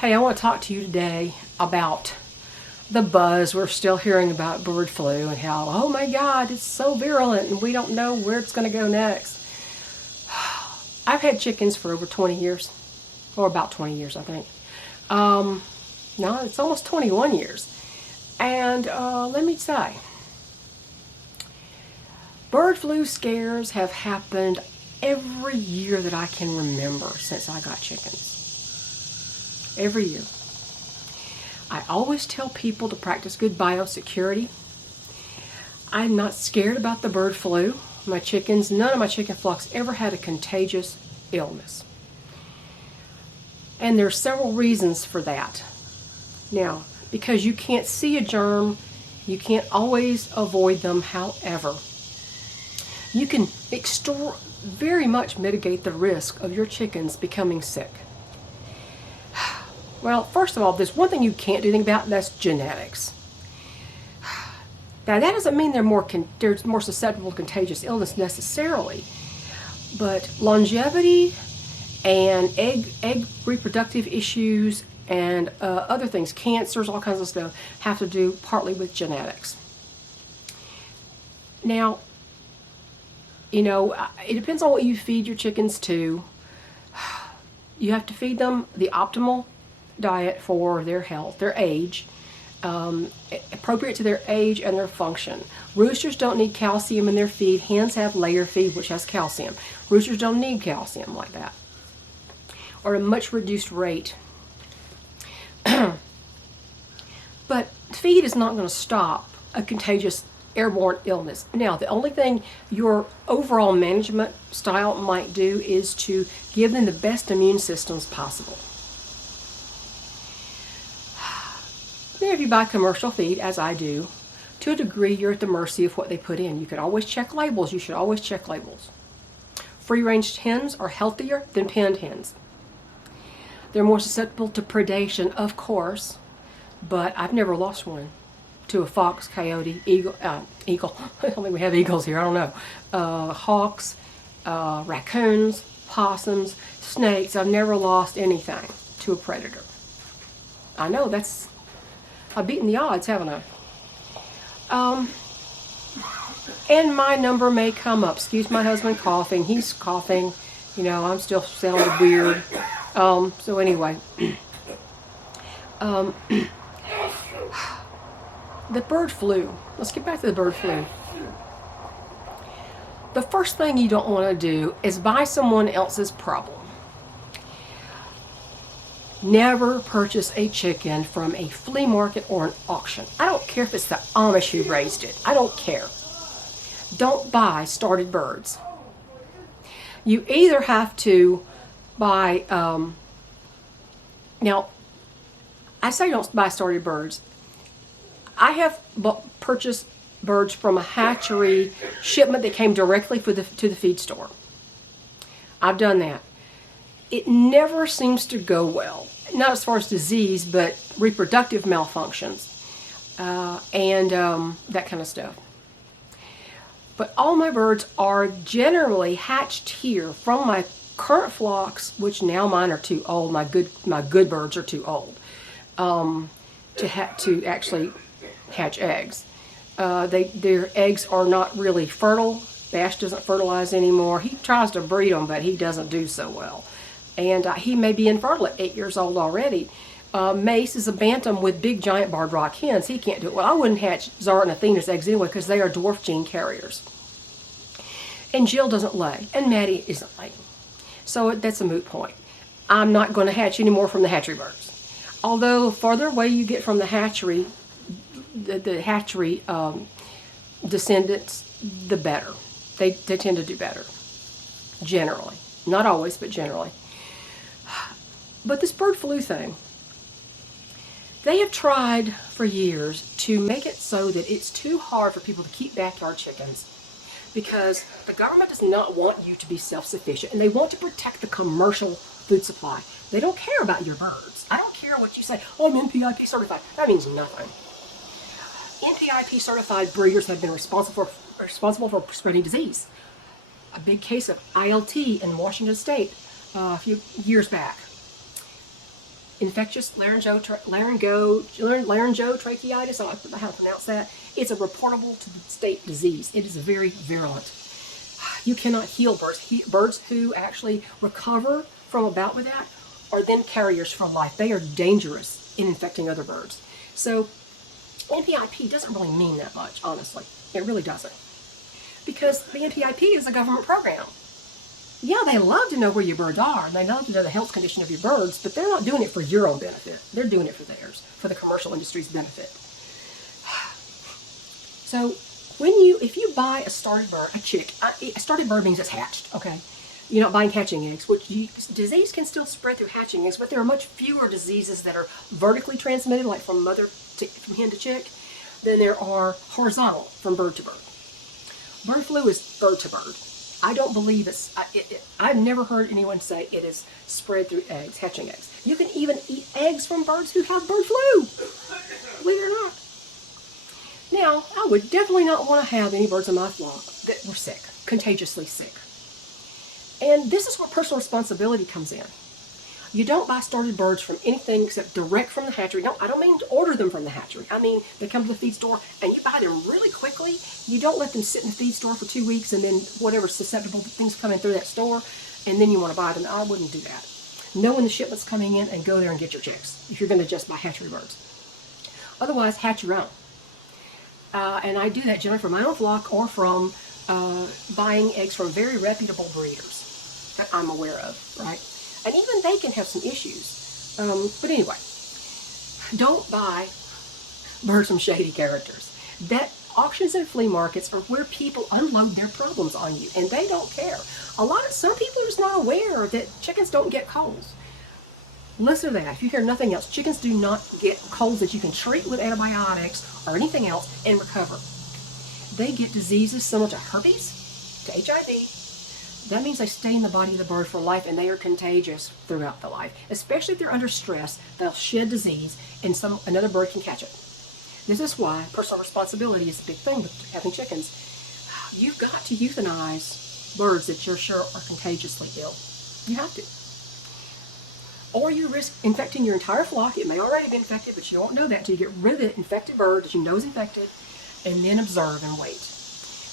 Hey, I want to talk to you today about the buzz we're still hearing about bird flu and how, oh my God, it's so virulent and we don't know where it's going to go next. I've had chickens for over 20 years, or about 20 years, I think. No, it's almost 21 years. And let me say, bird flu scares have happened every year that I can remember since I got chickens. Every year. I always tell people to practice good biosecurity. I'm not scared about the bird flu. My chickens, none of my chicken flocks ever had a contagious illness. And there's several reasons for that. Now, because you can't see a germ, you can't always avoid them. However, you can very much mitigate the risk of your chickens becoming sick. Well, first of all, there's one thing you can't do anything about, and that's genetics. Now, that doesn't mean they're more susceptible to contagious illness necessarily, but longevity and egg reproductive issues and other things, cancers, all kinds of stuff, have to do partly with genetics. Now, it depends on what you feed your chickens to. You have to feed them the optimal diet for their health, their age, appropriate to their age and their function. Roosters don't need calcium in their feed. Hens have layer feed, which has calcium. Roosters don't need calcium like that, or a much reduced rate. But feed is not going to stop a contagious airborne illness. Now, the only thing your overall management style might do is to give them the best immune systems possible. Now, if you buy commercial feed, as I do, to a degree, you're at the mercy of what they put in. You can always check labels. You should always check labels. Free-range hens are healthier than penned hens. They're more susceptible to predation, of course, but I've never lost one to a fox, coyote, eagle. I don't think we have eagles here. I don't know. Hawks, raccoons, possums, snakes. I've never lost anything to a predator. I know I've beaten the odds, haven't I? And my number may come up. Excuse my husband coughing. He's coughing. I'm still sounding weird. So anyway. The bird flu. Let's get back to the bird flu. The first thing you don't want to do is buy someone else's problem. Never purchase a chicken from a flea market or an auction. I don't care if it's the Amish who raised it. I don't care. Don't buy started birds. You either have to buy, now, I say don't buy started birds. I have purchased birds from a hatchery shipment that came directly to the feed store. I've done that. It never seems to go well. Not as far as disease, but reproductive malfunctions and that kind of stuff. But all my birds are generally hatched here from my current flocks, which now mine are too old. My good birds are too old to actually hatch eggs. Their eggs are not really fertile. Bash doesn't fertilize anymore. He tries to breed them, but he doesn't do so well. And he may be infertile at 8 years old already. Mace is a bantam with big giant barred rock hens. He can't do it. Well, I wouldn't hatch Zara and Athena's eggs anyway because they are dwarf gene carriers. And Jill doesn't lay, and Maddie isn't laying. So that's a moot point. I'm not going to hatch any more from the hatchery birds. Although farther away you get from the hatchery, the hatchery descendants, the better. They tend to do better, generally. Not always, but generally. But this bird flu thing, they have tried for years to make it so that it's too hard for people to keep backyard chickens because the government does not want you to be self-sufficient, and they want to protect the commercial food supply. They don't care about your birds. I don't care what you say. Oh, I'm NPIP certified. That means nothing. NPIP certified breeders have been responsible for spreading disease. A big case of ILT in Washington State a few years back. infectious laryngotracheitis. I don't know how to pronounce that. It's a reportable to the state disease. It is very virulent. You cannot heal birds. Birds who actually recover from a bout with that are then carriers for life. They are dangerous in infecting other birds. So NPIP doesn't really mean that much, honestly. It really doesn't. Because the NPIP is a government program. Yeah, they love to know where your birds are, and they love to know the health condition of your birds, but they're not doing it for your own benefit. They're doing it for theirs, for the commercial industry's benefit. So if you buy a started bird, a started bird means it's hatched, okay? You're not buying hatching eggs, disease can still spread through hatching eggs, but there are much fewer diseases that are vertically transmitted, like from hen to chick, than there are horizontal from bird to bird. Bird flu is bird to bird. I don't believe I've never heard anyone say it is spread through eggs, hatching eggs. You can even eat eggs from birds who have bird flu, believe it or not. Now, I would definitely not want to have any birds in my flock that were sick, contagiously sick. And this is where personal responsibility comes in. You don't buy started birds from anything except direct from the hatchery. No, I don't mean to order them from the hatchery. I mean, they come to the feed store and you buy them really quickly. You don't let them sit in the feed store for 2 weeks and then whatever susceptible things come in through that store and then you want to buy them. I wouldn't do that. Know when the shipment's coming in and go there and get your chicks if you're going to just buy hatchery birds. Otherwise, hatch your own. And I do that generally for my own flock or from buying eggs from very reputable breeders that I'm aware of, right? And even they can have some issues. But anyway, don't buy birds from shady characters. That auctions and flea markets are where people unload their problems on you, and they don't care. Some people are just not aware that chickens don't get colds. Listen to that. If you hear nothing else, chickens do not get colds that you can treat with antibiotics or anything else and recover. They get diseases similar to herpes, to HIV. That means they stay in the body of the bird for life, and they are contagious throughout the life. Especially if they're under stress, they'll shed disease, and another bird can catch it. This is why personal responsibility is a big thing with having chickens. You've got to euthanize birds that you're sure are contagiously ill. You have to. Or you risk infecting your entire flock. It may already be infected, but you won't know that until you get rid of the infected bird that you know is infected, and then observe and wait.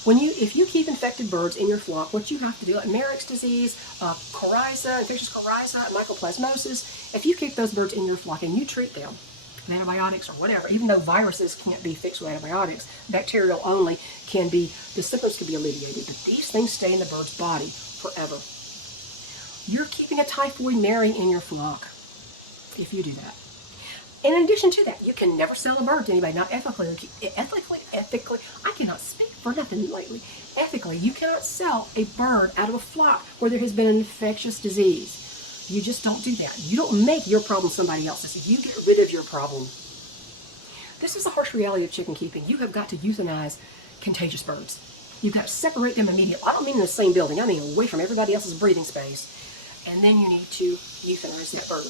If you keep infected birds in your flock, what you have to do, like Merrick's disease, coryza, infectious coryza, mycoplasmosis, if you keep those birds in your flock and you treat them with antibiotics or whatever, even though viruses can't be fixed with antibiotics, bacterial only the symptoms can be alleviated, but these things stay in the bird's body forever. You're keeping a typhoid Mary in your flock if you do that. In addition to that, you can never sell a bird to anybody, not ethically. Ethically, I cannot speak for nothing lately. Ethically, you cannot sell a bird out of a flock where there has been an infectious disease. You just don't do that. You don't make your problem somebody else's. You get rid of your problem. This is the harsh reality of chicken keeping. You have got to euthanize contagious birds. You've got to separate them immediately. I don't mean in the same building. I mean away from everybody else's breathing space. And then you need to euthanize that bird.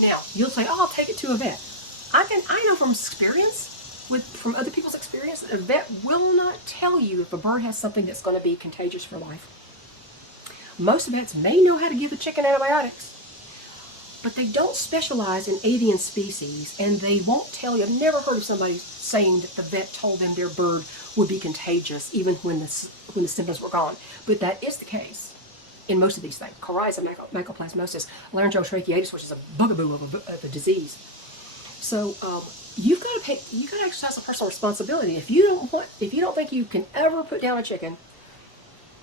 Now, you'll say, oh, I'll take it to a vet. I know from experience, from other people's experience, a vet will not tell you if a bird has something that's going to be contagious for life. Most vets may know how to give a chicken antibiotics, but they don't specialize in avian species, and they won't tell you. I've never heard of somebody saying that the vet told them their bird would be contagious even when the symptoms were gone. But that is the case in most of these things. Coryza, mycoplasmosis, laryngotracheitis, which is a bugaboo of a disease. So you've got to exercise a personal responsibility. If you don't think you can ever put down a chicken,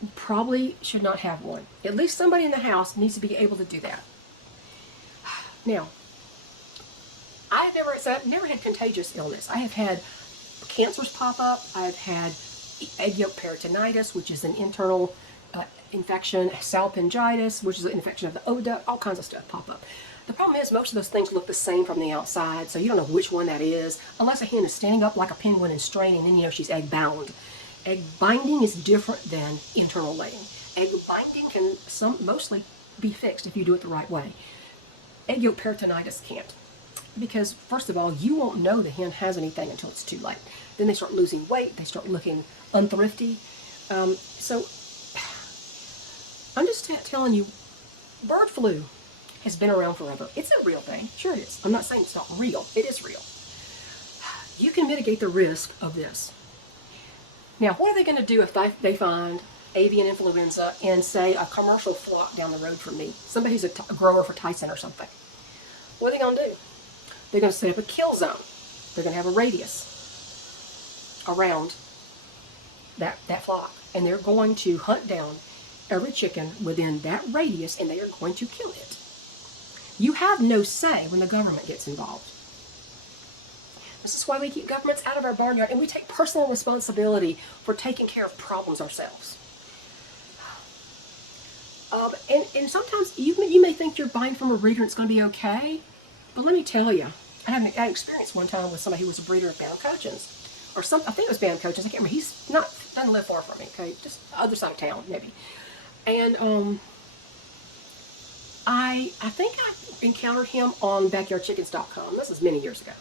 you probably should not have one. At least somebody in the house needs to be able to do that. Now, I've never had contagious illness. I have had cancers pop up. I've had egg yolk peritonitis, which is an internal infection, salpingitis, which is an infection of the oviduct, all kinds of stuff pop up. The problem is most of those things look the same from the outside, so you don't know which one that is, unless a hen is standing up like a penguin and straining, then you know she's egg bound. Egg binding is different than internal laying. Egg binding can mostly be fixed if you do it the right way. Egg yolk peritonitis can't. Because, first of all, you won't know the hen has anything until it's too late. Then they start losing weight, they start looking unthrifty. So I'm just telling you, bird flu has been around forever. It's a real thing. Sure it is. I'm not saying it's not real. It is real. You can mitigate the risk of this. Now, what are they going to do if they find avian influenza in, say, a commercial flock down the road from me? Somebody who's a grower for Tyson or something. What are they going to do? They're going to set up a kill zone. They're going to have a radius around that flock. And they're going to hunt down every chicken within that radius, and they are going to kill it. You have no say when the government gets involved. This is why we keep governments out of our barnyard, and we take personal responsibility for taking care of problems ourselves. And sometimes you may think you're buying from a breeder and it's going to be okay, but let me tell you, I had an experience one time with somebody who was a breeder of Bantam Cochins, or something. I think it was Bantam Cochins. I can't remember. Doesn't live far from me. Okay, just other side of town maybe. And I think I encountered him on backyardchickens.com. This was many years ago.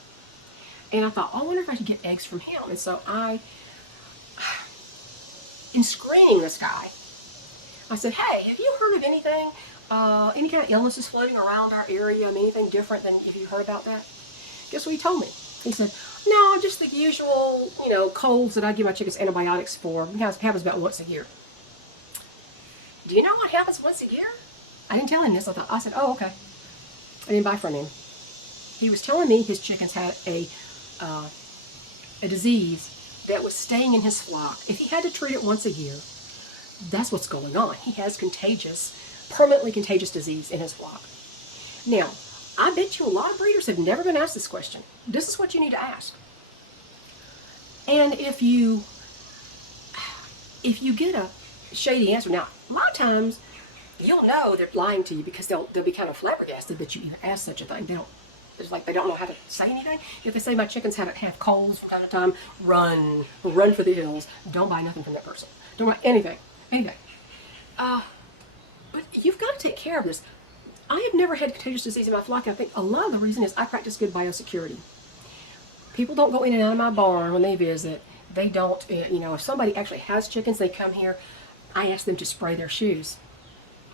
And I thought, oh, I wonder if I could get eggs from him. And so in screening this guy, I said, hey, have you heard of anything, any kind of illnesses floating around our area? I mean, anything different than if you heard about that? Guess what he told me? He said, no, just the usual, colds that I give my chickens antibiotics for. It happens about once a year. Do you know what happens once a year? I didn't tell him this. I said, oh, okay. I didn't buy from him. He was telling me his chickens had a disease that was staying in his flock. If he had to treat it once a year, that's what's going on. He has permanently contagious disease in his flock. Now, I bet you a lot of breeders have never been asked this question. This is what you need to ask. And if you get a shady answer, now, a lot of times, you'll know they're lying to you because they'll be kind of flabbergasted that you even ask such a thing. They don't know how to say anything. If they say my chickens have colds from time to time, run for the hills. Don't buy nothing from that person. Don't buy anything. But you've got to take care of this. I have never had contagious disease in my flock, and I think a lot of the reason is I practice good biosecurity. People don't go in and out of my barn when they visit. They don't, if somebody actually has chickens, they come here, I ask them to spray their shoes.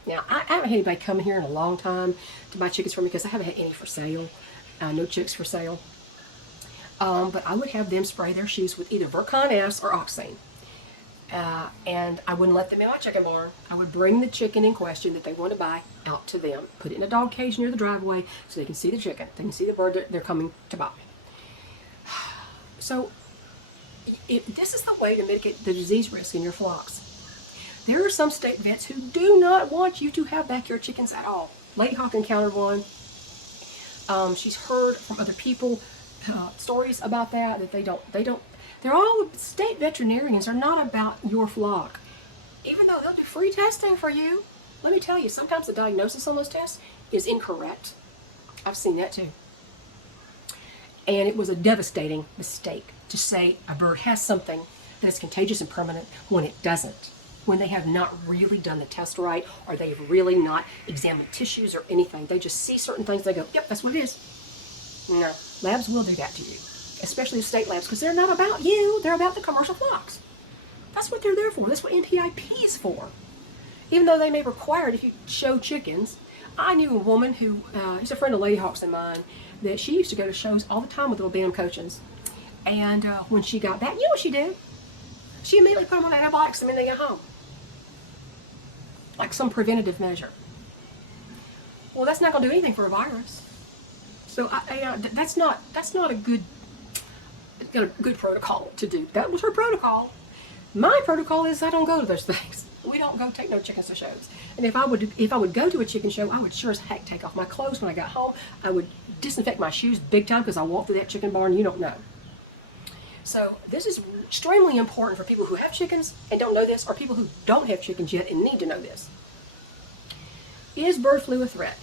Now, I haven't had anybody come here in a long time to buy chickens from me because I haven't had any for sale. No chicks for sale. But I would have them spray their shoes with either Vercon S or Oxane. And I wouldn't let them in my chicken barn. I would bring the chicken in question that they want to buy out to them. Put it in a dog cage near the driveway so they can see the chicken. They can see the bird that they're coming to buy. So, this is the way to mitigate the disease risk in your flocks. There are some state vets who do not want you to have backyard chickens at all. Lady Hawk encountered one. She's heard from other people stories about that they're all state veterinarians are not about your flock. Even though they'll do free testing for you, let me tell you, sometimes the diagnosis on those tests is incorrect. I've seen that too. And it was a devastating mistake to say a bird has something that is contagious and permanent when it doesn't. When they have not really done the test right, or they've really not examined tissues or anything. They just see certain things, they go, yep, that's what it is. No, labs will do that to you, especially the state labs, because they're not about you, they're about the commercial flocks. That's what they're there for. That's what NPIP is for. Even though they may require it if you show chickens. I knew a woman who, she's a friend of Lady Hawks and mine, that she used to go to shows all the time with little Bantam Cochins. And when she got back, you know what she did? She immediately put them on antibiotics the minute they got home. Like some preventative measure. Well, that's not going to do anything for a virus. So that's not a good protocol to do. That was her protocol. My protocol is I don't go to those things. We don't go take no chickens to shows. And if I would go to a chicken show, I would sure as heck take off my clothes when I got home. I would disinfect my shoes big time because I walked through that chicken barn. You don't know. So this is extremely important for people who have chickens and don't know this, or people who don't have chickens yet and need to know this. Is bird flu a threat?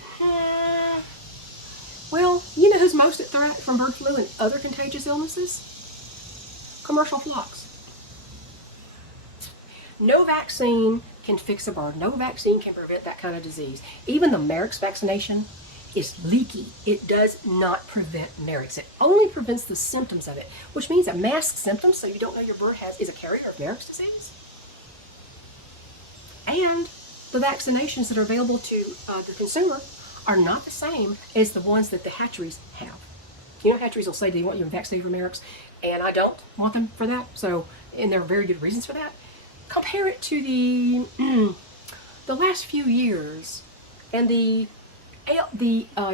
Well, you know who's most at threat from bird flu and other contagious illnesses? Commercial flocks. No vaccine can fix a bird. No vaccine can prevent that kind of disease. Even the Merrick's vaccination is leaky. It does not prevent Merrick's. It only prevents the symptoms of it, which means it masks symptoms so you don't know your bird is a carrier of Merrick's disease. And the vaccinations that are available to the consumer are not the same as the ones that the hatcheries have. You know, hatcheries will say they want you vaccinated for Merrick's, and I don't want them for that. So, and there are very good reasons for that. Compare it to the the last few years and the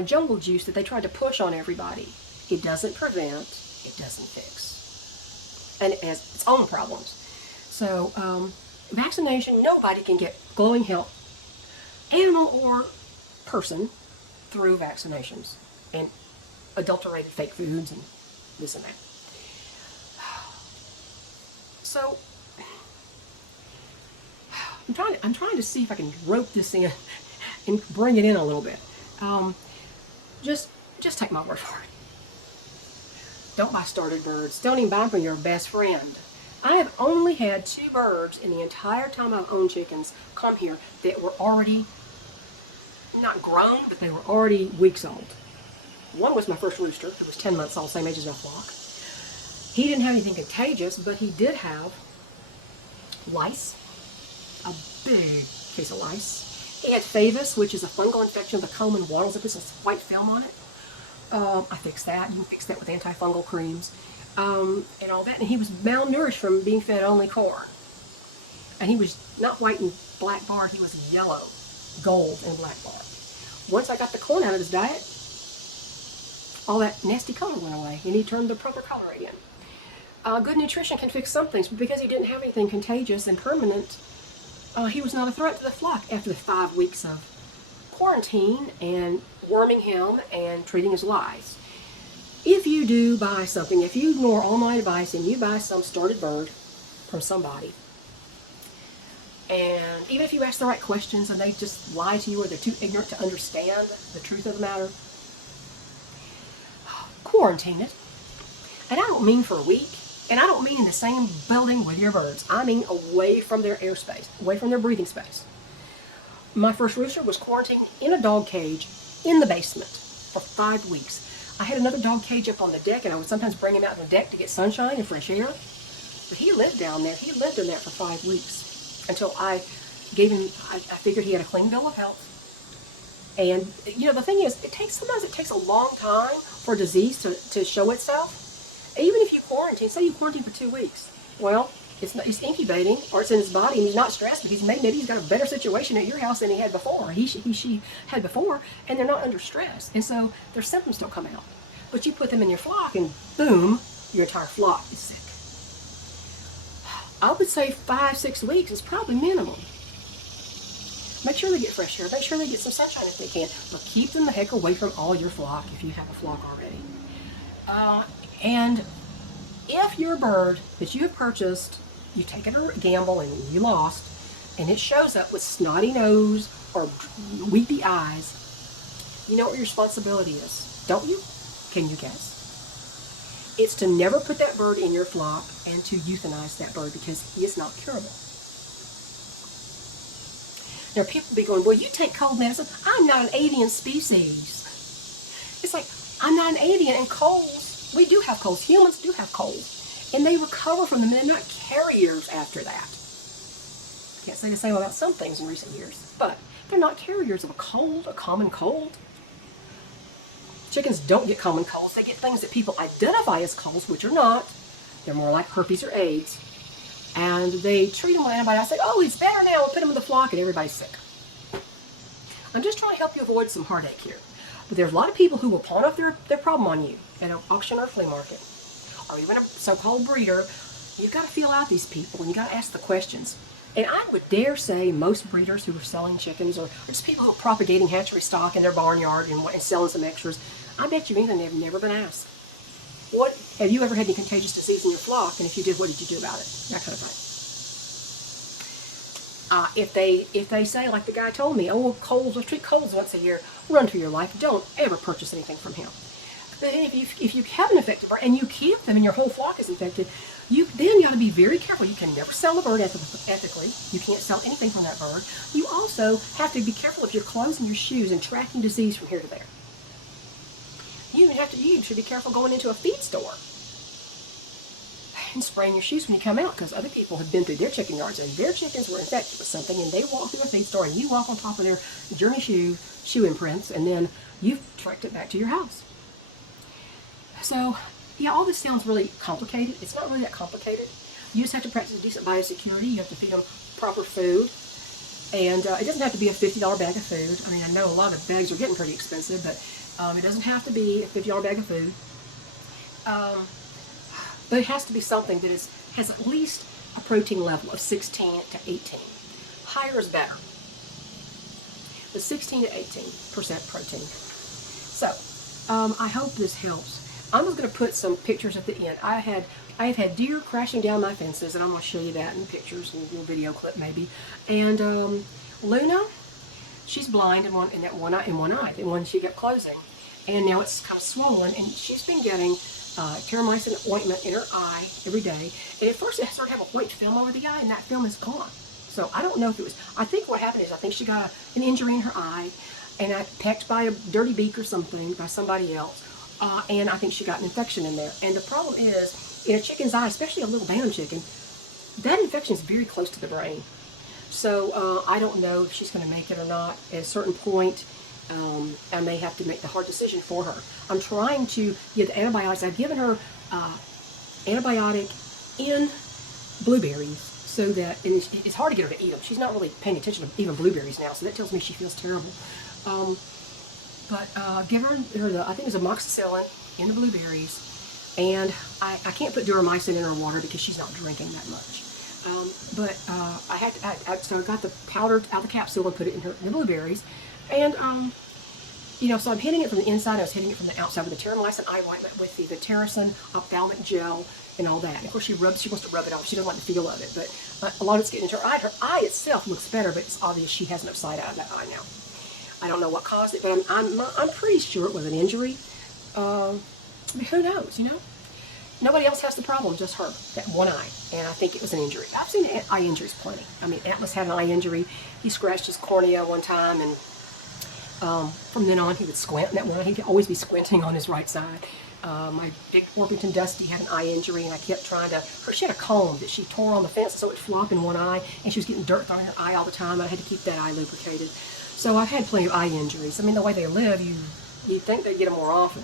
jungle juice that they tried to push on everybody. It doesn't prevent, it doesn't fix, and it has its own problems. So, vaccination, nobody can get glowing health, animal or person, through vaccinations and adulterated fake foods and this and that. So I'm trying to see if I can rope this in and bring it in a little bit. Just take my word for it. Don't buy started birds. Don't even buy them from your best friend. I have only had 2 birds in the entire time I've owned chickens come here that were already not grown, but they were already weeks old. One was my first rooster, who was 10 months old, same age as our flock. He didn't have anything contagious, but he did have lice, a big case of lice. He had Favis, which is a fungal infection of the comb and wattles. It puts this white film on it. I fixed that. You can fix that with antifungal creams and all that. And he was malnourished from being fed only corn. And he was not white and black barred. He was yellow, gold, and black barred. Once I got the corn out of his diet, all that nasty color went away, and he turned the proper color again. Good nutrition can fix some things, but because he didn't have anything contagious and permanent, he was not a threat to the flock after the 5 weeks of quarantine and worming him and treating his lice. If you do buy something, if you ignore all my advice and you buy some started bird from somebody, and even if you ask the right questions and they just lie to you or they're too ignorant to understand the truth of the matter, quarantine it. And I don't mean for a week, and I don't mean in the same building with your birds. I mean away from their airspace, away from their breathing space. My first rooster was quarantined in a dog cage in the basement for 5 weeks. I had another dog cage up on the deck, and I would sometimes bring him out on the deck to get sunshine and fresh air. But he lived down there. He lived in that for 5 weeks until I gave him, I figured he had a clean bill of health. And, you know, the thing is, sometimes it takes a long time for a disease to show itself. Even if you quarantine, say you quarantine for 2 weeks, well, it's incubating, or it's in his body, and he's not stressed because maybe he's got a better situation at your house than he had before, she had before, and they're not under stress. And so their symptoms don't come out. But you put them in your flock, and boom, your entire flock is sick. I would say 5-6 weeks is probably minimum. Make sure they get fresh air. Make sure they get some sunshine if they can. But keep them the heck away from all your flock if you have a flock already. And if your bird that you have purchased, you've taken a gamble and you lost, and it shows up with snotty nose or weepy eyes, you know what your responsibility is, don't you? Can you guess? It's to never put that bird in your flock and to euthanize that bird because he is not curable. Now, people be going, well, you take cold medicine. I'm not an avian species. It's like, I'm not an avian, and colds, we do have colds. Humans do have colds. And they recover from them, and they're not carriers after that. Can't say the same about some things in recent years, but they're not carriers of a cold, a common cold. Chickens don't get common colds. They get things that people identify as colds, which are not. They're more like herpes or AIDS. And they treat them with antibiotics. I say, oh, it's better now. We'll put them in the flock, and everybody's sick. I'm just trying to help you avoid some heartache here. But there's a lot of people who will pawn off their problem on you at an auction or flea market, or even a so-called breeder. You've got to feel out these people, and you've got to ask the questions. And I would dare say most breeders who are selling chickens, or just people who are propagating hatchery stock in their barnyard and selling some extras, I bet you anything they've never been asked. What have you ever had any contagious disease in your flock? And if you did, what did you do about it? That kind of thing. If they say, like the guy told me, oh, colds, let's treat colds once a year, run for your life. Don't ever purchase anything from him. But if you have an infected bird and you keep them and your whole flock is infected, you got to be very careful. You can never sell a bird ethically. You can't sell anything from that bird. You also have to be careful of your clothes and your shoes and tracking disease from here to there. You should be careful going into a feed store. and spraying your shoes when you come out, because other people have been through their chicken yards and their chickens were infected with something, and they walk through a feed store and you walk on top of their journey shoe imprints, and then you've tracked it back to your house. So, yeah, all this sounds really complicated. It's not really that complicated. You just have to practice decent biosecurity. You have to feed them proper food. And it doesn't have to be a $50 bag of food. I mean, I know a lot of bags are getting pretty expensive, but it doesn't have to be a $50 bag of food. But it has to be something that has at least a protein level of 16 to 18. Higher is better. But 16 to 18% protein. So, I hope this helps. I'm just going to put some pictures at the end. I have had deer crashing down my fences, and I'm going to show you that in pictures and a little video clip maybe. And Luna, she's blind in one eye, and when she got closing, and now it's kind of swollen, and she's been getting terramycin ointment in her eye every day. And at first it started to have a white film over the eye, and that film is gone. So I don't know if it was. I think what happened is I think she got an injury in her eye, and I pecked by a dirty beak or something by somebody else. And I think she got an infection in there. And the problem is, in a chicken's eye, especially a little bantam chicken, that infection is very close to the brain. So I don't know if she's going to make it or not. At a certain point, I may have to make the hard decision for her. I'm trying to give the antibiotics. I've given her antibiotic in blueberries, so that it's hard to get her to eat them. She's not really paying attention to even blueberries now, so that tells me she feels terrible. But give her I think it's amoxicillin in the blueberries, and I can't put duramycin in her water because she's not drinking that much. So I got the powder out of the capsule and put it in the blueberries, and so I'm hitting it from the inside. I was hitting it from the outside with the terramycin eye ointment, with the terracin ophthalmic gel and all that. And of course, she wants to rub it off. She doesn't like the feel of it, but a lot of it's getting into her eye. Her eye itself looks better, but it's obvious she has an upside out of that eye now. I don't know what caused it, but I'm pretty sure it was an injury. But who knows, Nobody else has the problem, just her, that one eye. And I think it was an injury. I've seen eye injuries plenty. I mean, Atlas had an eye injury. He scratched his cornea one time, and from then on he would squint in that one eye. He'd always be squinting on his right side. My big Orpington Dusty had an eye injury, and I kept trying to, she had a comb that she tore on the fence so it would flop in one eye, and she was getting dirt thrown in her eye all the time. I had to keep that eye lubricated. So I've had plenty of eye injuries. I mean, the way they live, you think they get them more often.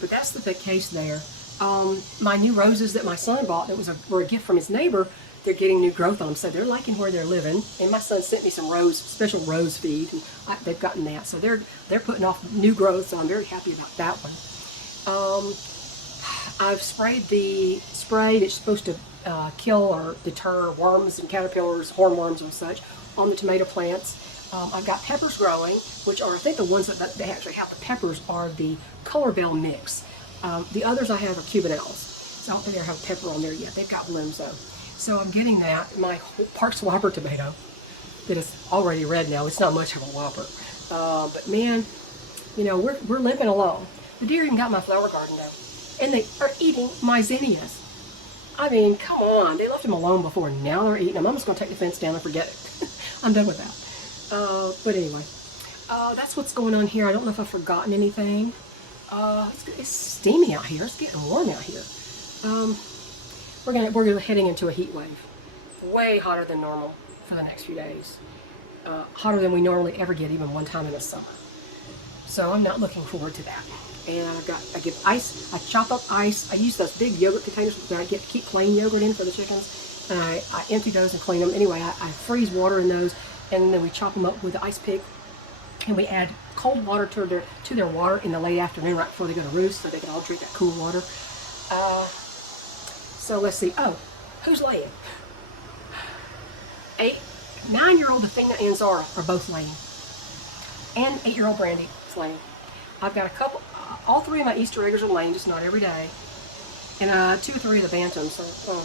But that's the big case there. My new roses that my son bought, that were a gift from his neighbor, they're getting new growth on them. So they're liking where they're living. And my son sent me some special rose feed, and they've gotten that. So they're putting off new growth, so I'm very happy about that one. I've sprayed the spray that's supposed to kill or deter worms and caterpillars, hornworms and such, on the tomato plants. I've got peppers growing, which are, I think the ones that they actually have the peppers are the Color Bell mix. The others I have are Cubanelles. So I don't think they have pepper on there yet. They've got blooms though. So I'm getting that. My Parks Whopper tomato that is already red now. It's not much of a Whopper. But man, we're limping along. The deer even got my flower garden though. And they are eating my zinnias. I mean, come on. They left them alone before. Now they're eating them. I'm just going to take the fence down and forget it. I'm done with that. But anyway, that's what's going on here. I don't know if I've forgotten anything. It's steamy out here. It's getting warm out here. We're heading into a heat wave. Way hotter than normal for the next few days. Hotter than we normally ever get, even one time in the summer. So I'm not looking forward to that. And I give ice. I chop up ice. I use those big yogurt containers that I keep plain yogurt in for the chickens. And I empty those and clean them. Anyway, I freeze water in those. And then we chop them up with the ice pick, and we add cold water to their water in the late afternoon right before they go to roost, so they can all drink that cool water. So let's see. Oh, who's laying? 9-year-old Athena and Zara are both laying, and 8-year-old Brandy is laying. I've got a couple. All 3 of my Easter eggers are laying, just not every day. And 2 or 3 of the bantams,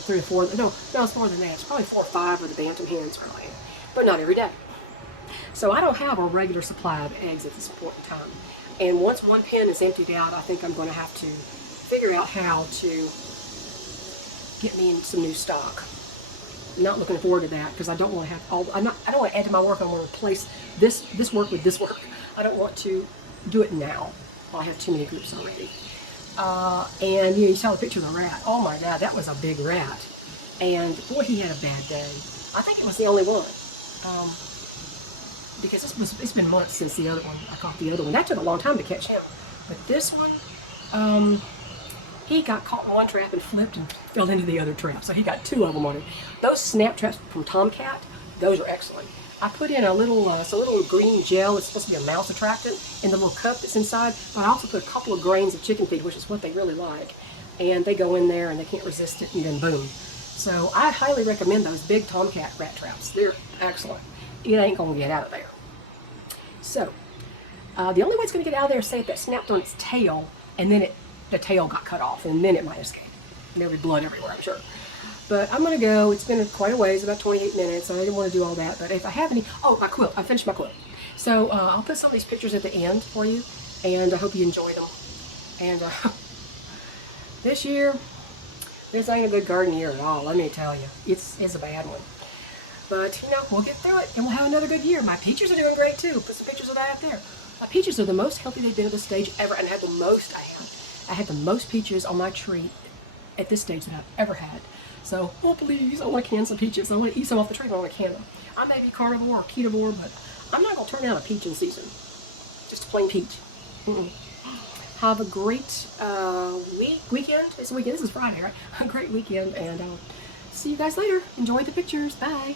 3 or 4. No, it's more than that. It's probably 4 or 5 of the bantam hens are laying. But not every day. So I don't have a regular supply of eggs at this point in time. And once one pen is emptied out, I think I'm going to have to figure out how to get me in some new stock. I'm not looking forward to that because I don't want to have I don't want to add to my work. I want to replace this work with this work. I don't want to do it now. I have too many groups already. And you saw the picture of the rat. Oh my God, that was a big rat. And boy, he had a bad day. I think it was the only one. Because it's been months since the other one, I caught the other one. That took a long time to catch him. But this one, he got caught in one trap and flipped and fell into the other trap. So he got 2 of them on it. Those snap traps from Tomcat, those are excellent. I put in a little, it's a little green gel. It's supposed to be a mouse attractant in the little cup that's inside. But I also put a couple of grains of chicken feed, which is what they really like. And they go in there and they can't resist it, and then boom. So I highly recommend those big Tomcat rat traps. They're excellent. It ain't gonna get out of there. So the only way it's gonna get out of there is say if that snapped on its tail and then the tail got cut off, and then it might escape. And there'll be blood everywhere, I'm sure. But I'm gonna go. It's been quite a ways, about 28 minutes. So I didn't want to do all that. But if I have any, oh, my quilt. I finished my quilt. So I'll put some of these pictures at the end for you, and I hope you enjoy them. And this year, this ain't a good garden year at all. Let me tell you, it's a bad one. But you know, we'll get through it, and we'll have another good year. My peaches are doing great too. Put some pictures of that up there. My peaches are the most healthy they've been at this stage ever, and I had the most I had the most peaches on my tree at this stage that I've ever had. So, oh please, I want to can some peaches. I want to eat some off the tree, but I want to can them. I may be carnivore or ketovore, but I'm not going to turn down a peach in season. Just a plain peach. Have a great weekend. It's a weekend. This is Friday, right? A great weekend, and I'll see you guys later. Enjoy the pictures. Bye.